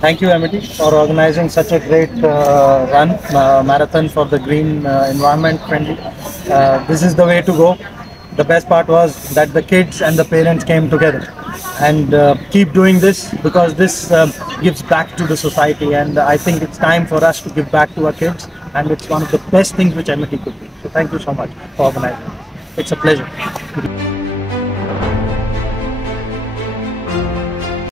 Thank you, Amity, for organizing such a great marathon for the green environment friendly. This is the way to go. The best part was that the kids and the parents came together, and keep doing this because this gives back to the society, and I think it's time for us to give back to our kids, and it's one of the best things which Amity could do. So thank you so much for organizing. It's a pleasure.